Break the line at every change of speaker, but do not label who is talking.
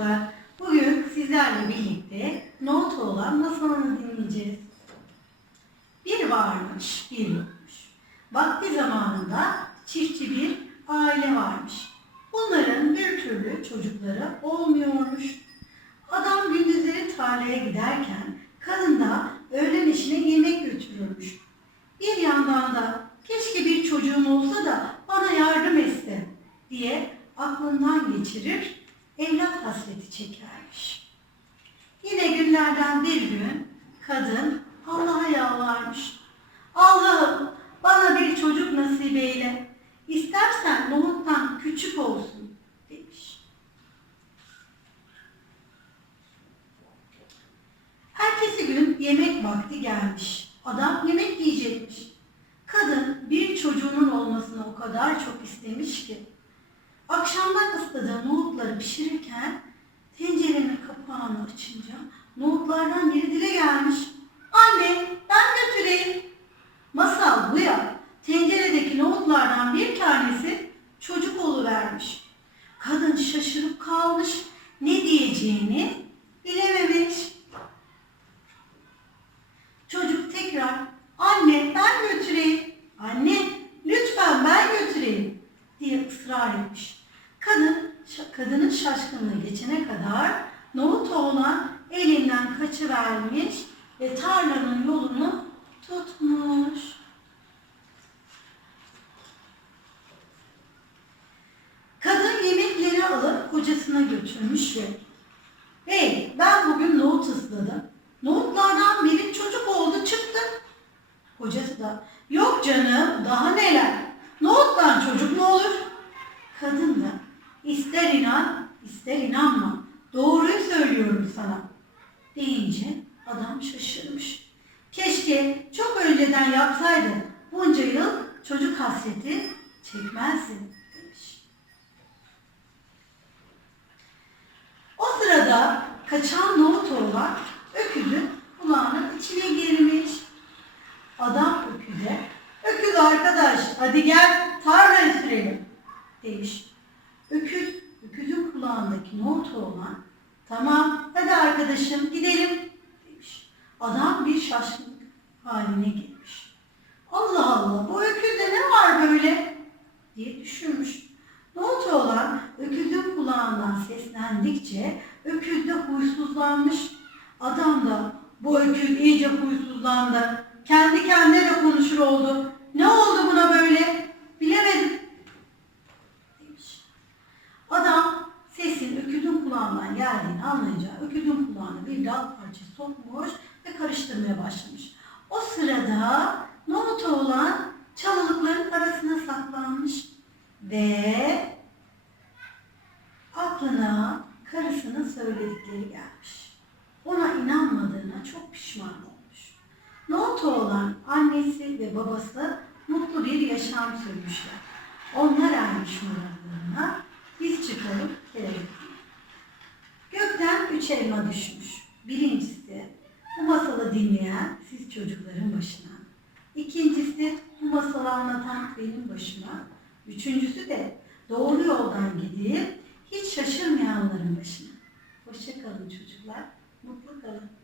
çocuklar. Bugün sizlerle birlikte not olan masalını dinleyeceğiz. Bir varmış, bir yokmuş. Vakti zamanında çiftçi bir aile varmış. Bunların bir türlü çocukları olmuyormuş. Adam gündüzleri tarlaya giderken kadın da öğlen işine yemek götürürmüş. Bir yandan da keşke bir çocuğum olsa da bana yardım etse diye aklından geçirir evlat hasreti çekermiş. Yine günlerden bir gün kadın Allah'a yalvarmış. Allah'ım bana bir çocuk nasip eyle. İstersen nohuttan küçük olsun demiş. Ertesi gün yemek vakti gelmiş. Adam yemek yiyecekmiş. Kadın bir çocuğunun olmasını o kadar çok istemiş ki akşamdan ısladığı nohutları pişirirken tencerenin kapağını açınca nohutlardan biri dile gelmiş. Anne ben götüreyim. Masal bu ya. Tenceredeki nohutlardan bir tanesi çocuk oluvermiş. Kadın şaşırıp kalmış. Ne diyeceğini bilememiş. Çocuk tekrar anne ben götüreyim. Anne lütfen ben götüreyim diye ısrar etmiş. Kadın kadının şaşkınlığı geçene kadar nohut oğlan elinden kaçıvermiş ve tarlanın yolunu tutmuş. Kadın yemekleri alıp kocasına götürmüş ve Hey ben bugün nohut ısladım. Nohutlardan biri çocuk oldu çıktı. Kocası da yok canım daha neler. Nohuttan çocuk mu olur? Kadın da ister inan ister inanma. Doğruyu söylüyorum sana. Deyince adam şaşırmış. Keşke çok önceden yapsaydın. Bunca yıl çocuk hasreti çekmezdin demiş. O sırada kaçan nohut oğlan öküzün kulağının içine girmiş. Adam öküze, öküz arkadaş hadi gel tarlaya sürelim demiş. Öküz, öküzün kulağındaki nohut oğlan tamam hadi arkadaşım gidelim demiş. Adam bir şaşkınlık haline girmiş. Allah Allah bu öküzde ne var böyle diye düşünmüş. Nohut olan öküzün kulağından seslendikçe öküz de huysuzlanmış. Adam da bu öküz iyice huysuzlandı. Kendi kendine de konuşur oldu. Ne oldu buna böyle? Bilemedim. Demiş. Adam sesin öküzün kulağından geldiğini anlayınca öküzün kulağına bir dal parçası sokmuş ve karıştırmaya başlamış. O sırada nohut olan çalılıkların arasına saklanmış ve aklına karısının söyledikleri gelmiş. Ona inanmadığına çok pişman olmuş. Nohut olan annesi ve babası mutlu bir yaşam sürmüşler. Onlar ermiş muratlarına, biz çıkalım kelebek. Elma düşmüş. Birincisi bu masalı dinleyen siz çocukların başına. İkincisi bu masalı anlatan benim başıma. Üçüncüsü de doğru yoldan gidip hiç şaşırmayanların başına. Hoşça kalın çocuklar. Mutlu kalın.